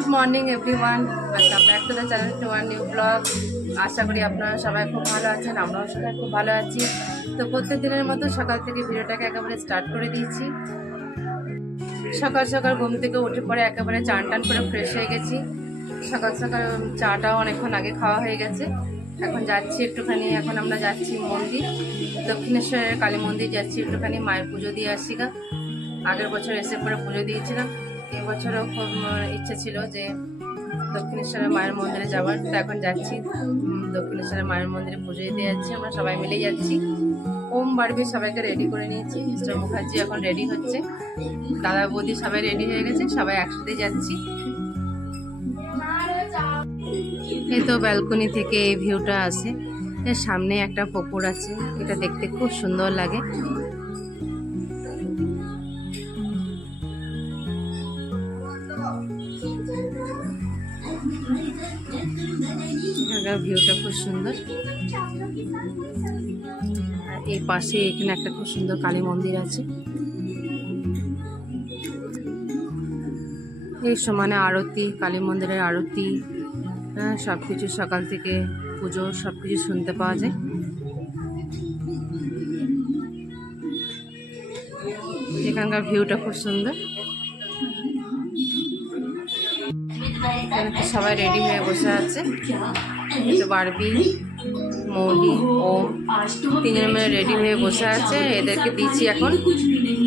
Good morning everyone, welcome back to the channel to our new blog. আশা করি আপনারা সবাই খুব ভালো আছেন, আমরাও সবাই খুব ভালো আছি। তো প্রত্যেক দিনের মতো সকাল থেকে ভিডিওটাকে একেবারে স্টার্ট করে দিয়েছি। সকাল সকাল ঘুম থেকে উঠে পরে একেবারে চান টান করে ফ্রেশ হয়ে গেছি। সকাল সকাল চাটাও অনেকক্ষণ আগে খাওয়া হয়ে গেছে। এখন যাচ্ছি একটুখানি, এখন আমরা যাচ্ছি মন্দির, দক্ষিণেশ্বরের কালী মন্দির যাচ্ছি, একটুখানি মায়ের পুজো দিয়ে আসি গা। আগের বছর এসে পরে পুজো দিয়েছিলাম, এবছরও খুব ইচ্ছে ছিল যে দক্ষিণেশ্বরের মায়ের মন্দিরে যাওয়ার। তো এখন যাচ্ছি দক্ষিণেশ্বরের মায়ের মন্দিরে পুজো দিতে যাচ্ছি, আমরা সবাই মিলে যাচ্ছি। ওম বাড়বে সবাইকে রেডি করে নিয়েছি, মিস্টার মুখার্জি এখন রেডি হচ্ছে, দাদা বৌদি সবাই রেডি হয়ে গেছে, সবাই একসাথে যাচ্ছি। এই তো ব্যালকনি থেকে এই ভিউটা আসে, এর সামনে একটা পুকুর আছে, এটা দেখতে খুব সুন্দর লাগে। এখানকার ভিউটা খুব সুন্দর। আর এই পাশে এখানে একটা খুব সুন্দর কালী মন্দির আছে। এই সমানে আরতি, কালী মন্দিরের আরতি, হ্যাঁ, সব কিছু সকাল থেকে পুজো সব কিছু শুনতে পাওয়া যায়। এখানকার ভিউটা খুব সুন্দর। এখানে তো সবাই রেডি হয়ে বসে আছে, বারবি, মৌলি, ওম, তিনজন মিলে রেডি হয়ে বসে আছে। এদেরকে দিয়েছি এখন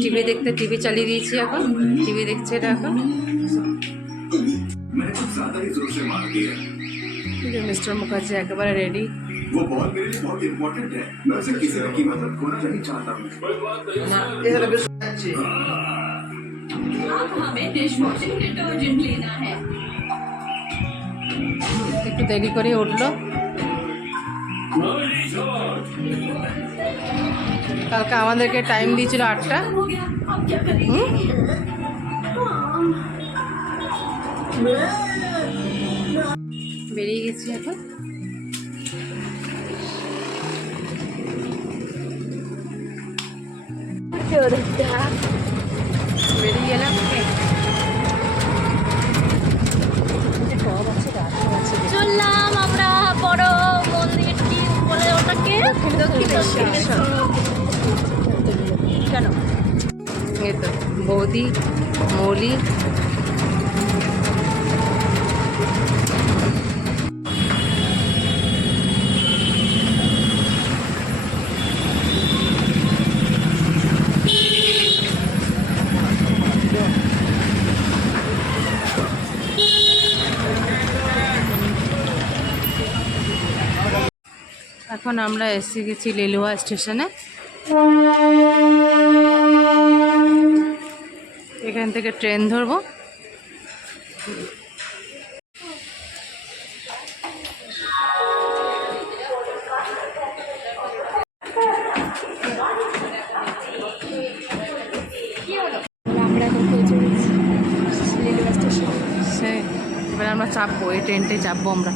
টিভি দেখতে, টিভি চালিয়ে দিয়েছি, এখন টিভি দেখছে এটা এখন। মিস্টার মুখার্জি একেবারে রেডি। वो बॉल मेरे लिए बहुत इम्पोर्टेंट है, मैं उसे किसी की मदद खोना नहीं चाहता हूँ। अब हमें डिशवॉशिंग डिटर्जेंट लेना है। একটু দেরি করে উঠলো, কালকে আমাদেরকে টাইম দিয়েছিল 8টা। বেরিয়ে গেছি এখন। বেরিয়ে গেলাম, চললাম আমরা বড় মন্দির, কি বলে ওটাকে, কেন এই তো বৌদি, মৌলি, এখন আমরা এসে গেছি লিলুয়া স্টেশনে। এখান থেকে ট্রেন ধরবো। আমরা এখন পৌঁছে গেছি লিলুয়া স্টেশন। এবার আমরা চাপবো, এই ট্রেনটাই চাপবো আমরা।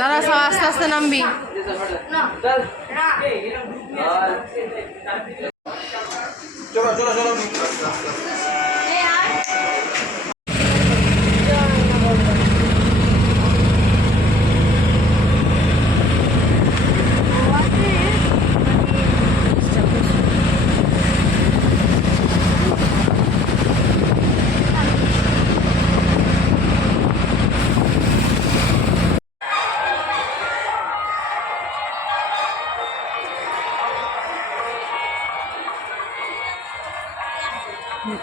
দাদা সব আস্তে আস্তে নামবি। চলো চলো চলো।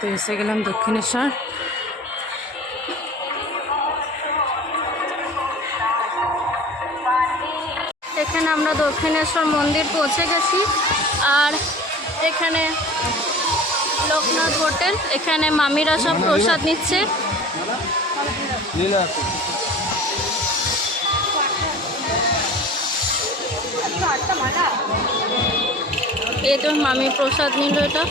তো এসে গেলাম দক্ষিণেশ্বর। এখানে আমরা দক্ষিণেশ্বর মন্দির পৌঁছে গেছি। আর এখানে লোকনাথ হোটেল, এখানে মামিরা সব প্রসাদ নিচ্ছে। এই তো মামি প্রসাদ নিল এটা।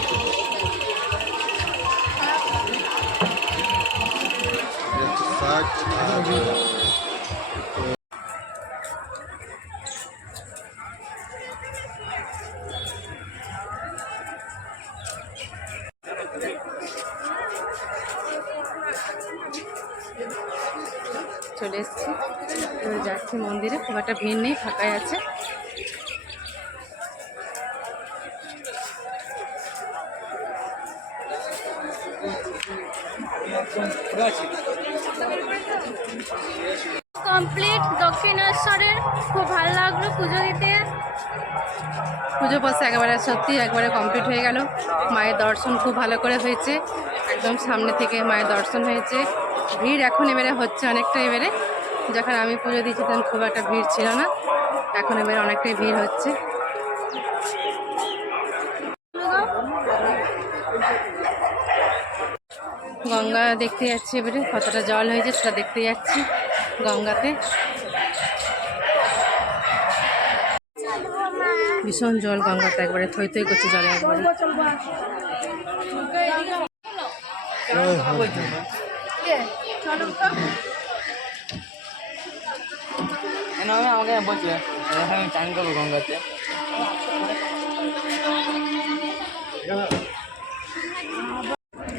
চলে এসেছি, এবার যাচ্ছি মন্দিরে। খুব একটা ভিড় নেই, ফাঁকাই আছে। কমপ্লিট দক্ষিণেশ্বরের। খুব ভালো লাগলো পুজো দিতে। পুজো পাশে একেবারে সত্যি একবারে কমপ্লিট হয়ে গেল। মায়ের দর্শন খুব ভালো করে হয়েছে, একদম সামনে থেকে মায়ের দর্শন হয়েছে। ভিড় এখন এবারে হচ্ছে অনেকটা। এবারে যখন আমি পুজো দিয়েছি তখন খুব একটা ভিড় ছিল না, এখন এবারে অনেকটাই ভিড় হচ্ছে। গঙ্গা দেখতে যাচ্ছি, এবারে কতটা জল হয়েছে সেটা দেখতে যাচ্ছি গঙ্গাতে। ভীষণ জল গঙ্গাতে, একবারে থই থই করছে জলে একবারে। আমাকে বলছে আমি চান করবো গঙ্গাতে।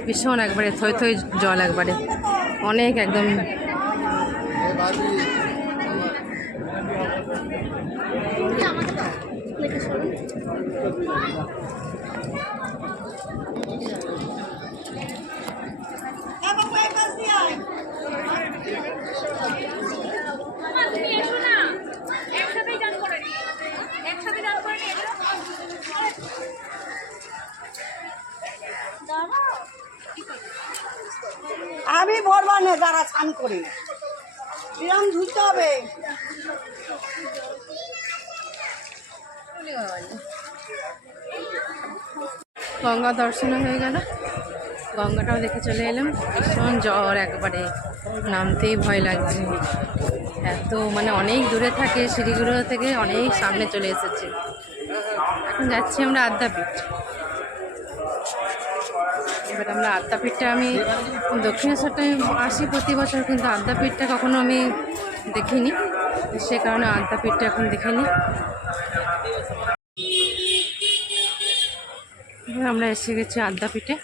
ভীষণ একবারে থই থই জল, একবারে অনেক একদম। আমি বলবো না যারা স্নান করি এরম ধুতে হবে। গঙ্গা দর্শন হয়ে গেল, গঙ্গাটাও দেখে চলে এলাম। ভীষণ জ্বর, একবারে নামতেই ভয় লাগছে। এত মানে অনেক দূরে থাকে, সিঁড়িগুলো থেকে অনেক সামনে চলে এসেছে। এখন যাচ্ছি আমরা আদ্যাপীঠ। এবার আমরা আদ্যাপীঠটা, আমি দক্ষিণেশ্বরটায় আসি প্রতি বছর, কিন্তু আদ্যাপীঠটা কখনো আমি দেখিনি, সে কারণে আদ্যাপীঠটা এখন দেখিনি। এবার আমরা এসে গেছি আদ্যাপীঠে।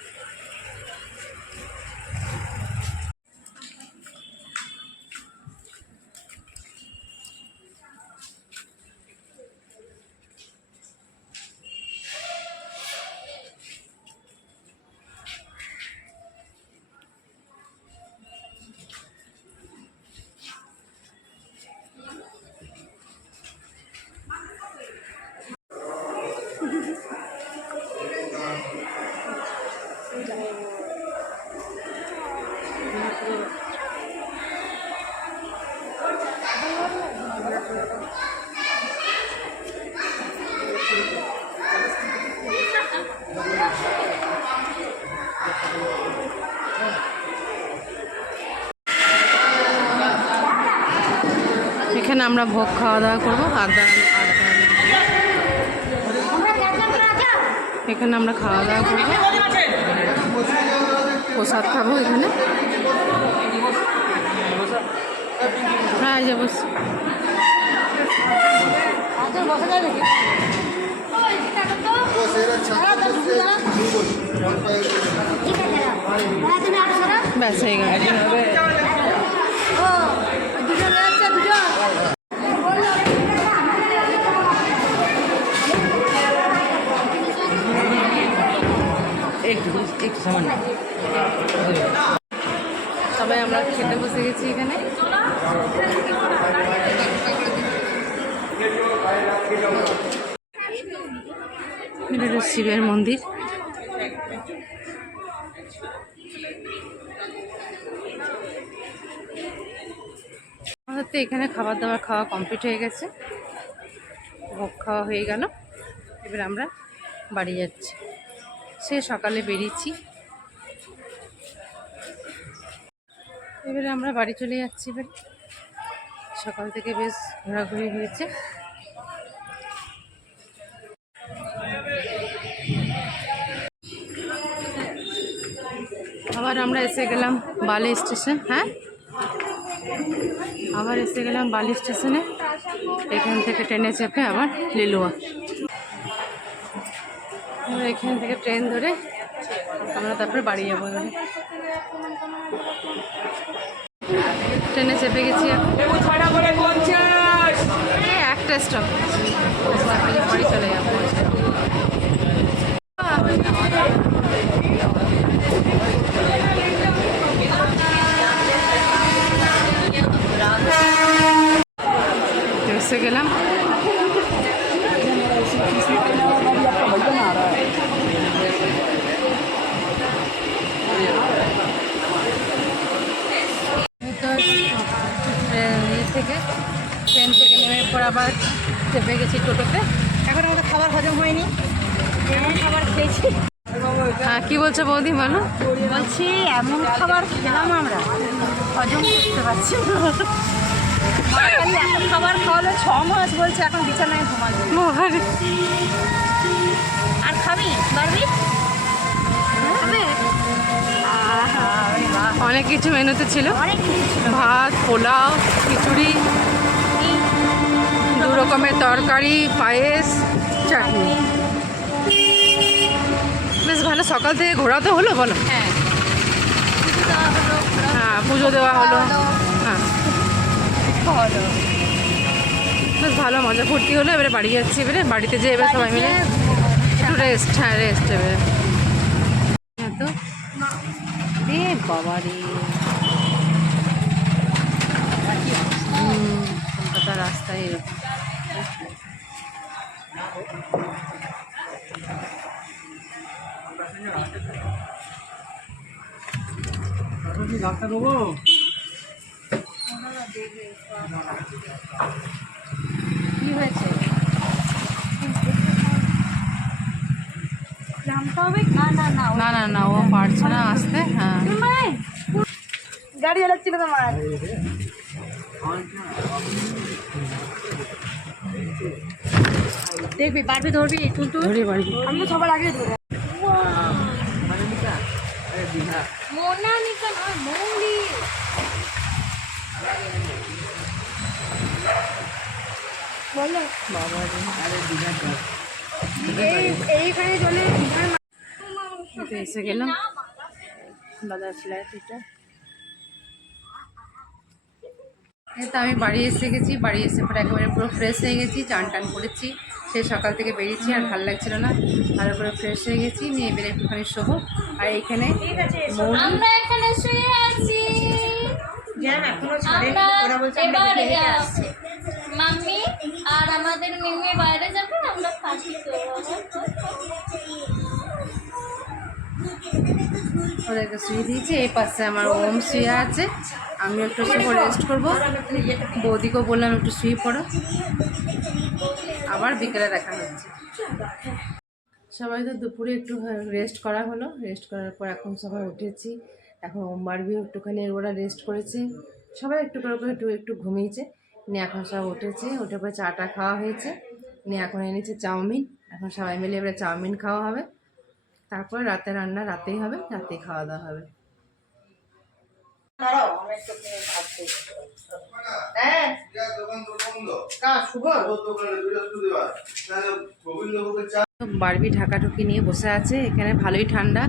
এখানে আমরা ভোগ খাওয়া দাওয়া করবো। এখানে আমরা খাওয়া দাওয়া করবো, প্রসাদ খাবো এখানে। হ্যাঁ, এই যে বসছি। ব্যাস হয়ে গেল। সবাই আমরা খেতে বসে গেছি এখানে। এটা হলো শিবের মন্দির। আমাদের তো এখানে খাবার দাবার খাওয়া কমপ্লিট হয়ে গেছে। ভোগ খাওয়া হয়ে গেল, এবার আমরা বাড়ি যাচ্ছি। সে সকালে বেরিয়েছি, এবারে আমরা বাড়ি চলে যাচ্ছি। এবার সকাল থেকে বেশ ঘোরাঘুরি হয়েছে। আবার আমরা এসে গেলাম বালি স্টেশন। হ্যাঁ, আবার এসে গেলাম বালি স্টেশনে। এখান থেকে ট্রেনে চেপে আবার লিলুয়া। এখান থেকে ট্রেন ধরে আমরা তারপরে বাড়ি যাবো। ট্রেনে চেপে গেছি, একটা স্টপ পরে চলে যাবো। এসে গেলাম। ট্রেন থেকে নেমে পর আবার চেপে গেছি টোটোতে। এখন আমাদের খাবার হজম হয়নি, এমন খাবার খেয়েছি। হ্যাঁ, কী বলছো বৌদি, বলো। বলছি এমন খাবার খেলাম আমরা, হজম করতে পারছি না। খালি এত খাবার খাওয়ালো, 6 মাস বলছে এখন বিছানায় ঘুমাবে। আর খাবি পারবি? অনেক কিছু মেনুতে ছিল, অনেক কিছু ছিল। ভাত, পোলাও, খিচুড়ি, 2 রকমের তরকারি, পায়েস, চাটনি। বেশ ভালো, সকাল থেকে ঘোরা তো হলো, বলো। হ্যাঁ, হ্যাঁ, পুজো দেওয়া হলো। হ্যাঁ, বেশ ভালো মজা ফুর্তি হলো। এবারে বাড়ি যাচ্ছি। এবারে বাড়িতে যেয়ে এবার সবাই মিলে একটু রেস্ট। হ্যাঁ, রেস্ট। এবারে তো রে বাবা রে, কলকাতা রাস্তায় এরকম। কি হয়েছে? না না না, ও পারছে না আসতে। হ্যাঁ, গাড়ি চালাচ্ছিল তোমার। দেখবি পারবি, ধরবি টুলটু, ধরে বাড়ি। আমি তো সবার আগে ধরে। মোনালিকা নয়, মৌলি। বললো বাবা এইখানে চলে। রে, এসে গেলাম দাদার ফ্ল্যাট। এটা এই তো আমি বাড়ি এসে গেছি। বাড়ি এসে পরে একেবারে পুরো ফ্রেশ হয়ে গেছি, চান টান করেছি। সেই সকাল থেকে বেরিয়েছি, আর ভালো লাগছিল না, ভালো করে ফ্রেশ হয়ে গেছি। নিয়ে এবারে একটুখানি শোবো। আর এইখানে মৌলি, আমরা এখানে শুয়ে আছি। এখনো ছাড়ে আমরা ওরা বলছে আমরা এবার হেঁটে হেঁটে আসছি। মাম্মি আর আমাদের মিমি বাইরে যাবে, আমরা কাছে ওদেরকে শুয়ে দিয়েছি। এই পাশে আমার ওম শুয়ে আছে, আমি একটু শুয়ে রেস্ট করবো। বৌদিকেও বললাম একটু শুয়ে পড়ো, আবার বিকেলে দেখা হচ্ছে। সবাই তো দুপুরে একটু রেস্ট করা হলো। রেস্ট করার পর এখন সবাই উঠেছি। এখন ওম বাড়বিও একটুখানি ওরা রেস্ট করেছে, সবাই একটু করে করে একটু ঘুমিয়েছে। নিয়ে এখন সব উঠেছে, উঠে পরে চাটা খাওয়া হয়েছে। নিয়ে এখন এনেছে চাউমিন, এখন সবাই মিলে এবারে চাউমিন খাওয়া হবে। তারপর রাতে রান্না রাতেই হবে, রাতেই খাওয়া দাওয়া হবে। বারবি ঢাকাঢুকি নিয়ে বসে আছে। এখানে ভালোই ঠান্ডা,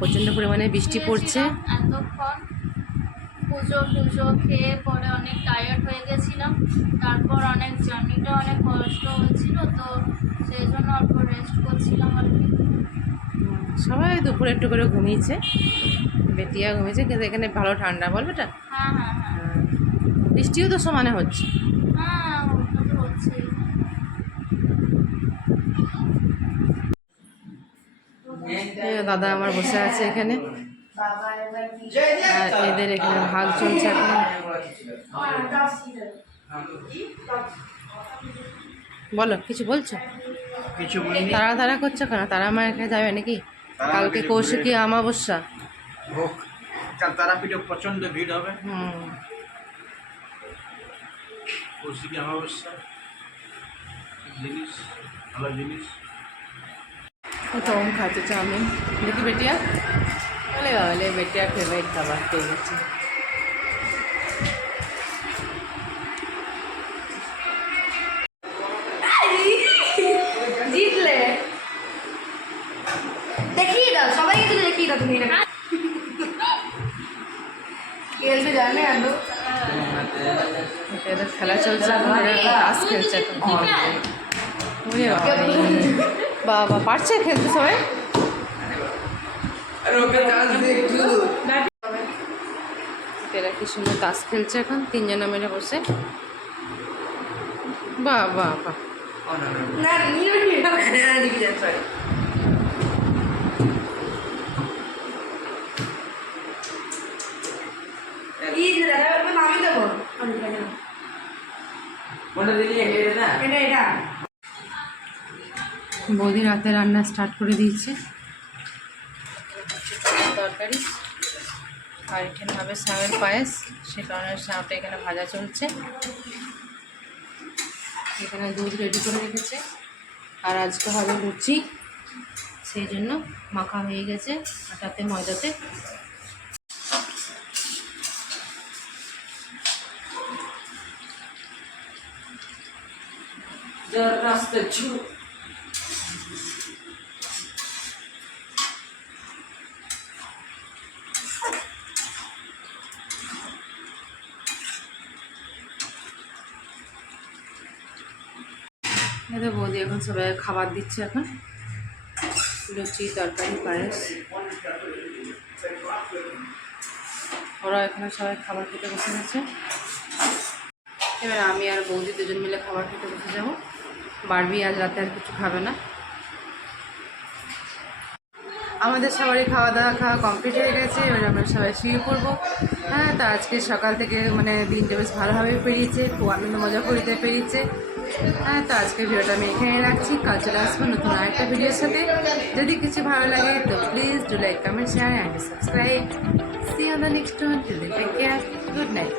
প্রচণ্ড পরিমাণে বৃষ্টি পড়ছে। এতক্ষণ পুজো খেয়ে পরে অনেক টায়ার্ড হয়ে গেছিলাম। তারপর অনেক জার্নিটা অনেক কষ্ট হচ্ছিল, তো সেই জন্য অল্প রেস্ট করছিলাম আর কি। সবাই দুপুরে একটু করে ঘুমিয়েছে, বেটিয়া ঘুমিয়েছে, কিন্তু এখানে ভালো ঠান্ডা, বল বেটা। হ্যাঁ হ্যাঁ হ্যাঁ বৃষ্টিও তো সমানে হচ্ছে। হ্যাঁ, ওটা তো হচ্ছেই। দাদা আমার বসে আছে এখানে, আর এদের এখানে ভাগ চলছে এখন। বলো, কিছু বলছো? কিছু বলিনি। তাড়া করছো কেন? তারা মায়ের কাছে যাবে নাকি? কালকে কৌশিকী অমাবস্যা। হোক, কাল তারাপীঠে প্রচণ্ড ভিড় হবে। হুম। কৌশিকী অমাবস্যা জিনিস, ভালো জিনিস। তো ওম খাচ্ছে চাউমিন। দেখি বেটিয়া, বলে বাবলে বেটিয়া ফেভারিট খাবার পেয়ে গেছে। জিতলে দেখিয়ে দাও, সবাইকে তো দেখিয়ে দাও তুমি এটা খেলতে জানে আলো। এদের খেলা চলছে এখন, এরা তাস খেলছে এখন। ওরে বাবা, পারছে খেলতে সবাই? এরা কি সুন্দর তাস খেলছে এখন, তিনজনে মিলে বসে। বাহ বাহ বাহ। না নিয়ে দিকে যান, সরি। আমি দেবো এটা বৌদি রাতে রান্না স্টার্ট করে দিয়েছে। তরকারি আর এখানে হবে শ্যামের পায়েস, সে কারণে শ্যামটা এখানে ভাজা চলছে। এখানে দুধ রেডি করে রেখেছে। আর আজকে হবে লুচি, সেই জন্য মাখা হয়ে গেছে আটাতে ময়দাতে। এদের বৌদি এখন সবাই খাবার দিচ্ছে। এখন লুচি, তরকারি, পায়েস, ওরা এখানে সবাই খাবার খেতে বসে গেছে। এবার আমি আর বৌদি দুজন মিলে খাবার খেতে বসে যাবো। বারবি আজ রাতে আর কিছু খাবে না। আমাদের সবারই খাওয়া কমপ্লিট হয়ে গেছে, এবার আমরা সবাই শুয়ে পড়বো। হ্যাঁ, তো আজকে সকাল থেকে মানে দিনটা বেশ ভালোভাবে পেরিয়েছে, খুব আনন্দ মজা করিতে পেরিয়েছে। হ্যাঁ, তো আজকের ভিডিওটা আমি এখানে রাখছি। কাল চলে আসবো নতুন আরেকটা ভিডিওর সাথে। যদি কিছু ভালো লাগে তো please do like, comment, share and subscribe. See on the next one. Till then take care, good night.